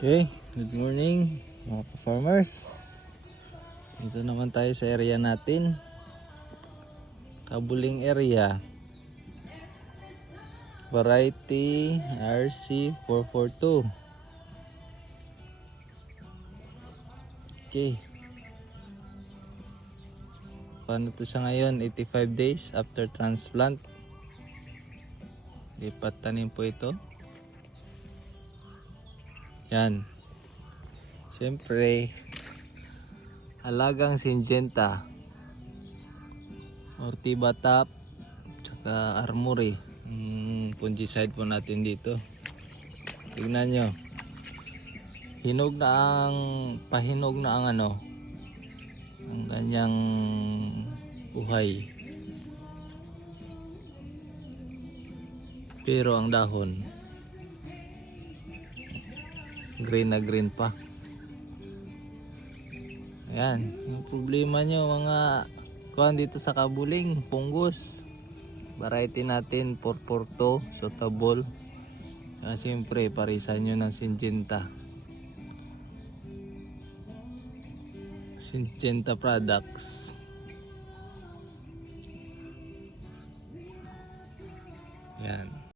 Okay, good morning mga farmers. Dito naman tayo sa area natin. Kabuling area. Variety RC442. Okay. Paano to siya ngayon? 85 days after transplant. Lipat tanim po ito. Yan. Siyempre, alagang Syngenta, Ortiba Top, tsaka Armory. Fungicide po natin dito. Tignan nyo. Pahinog na ang ang kanyang buhay. Pero ang dahon, green na green pa. Ayan, yung problema nyo mga kuhan dito sa kabuling, punggos. Variety natin 442 suitable. Siyempre parisan nyo ng Syngenta. Syngenta products. Ayan.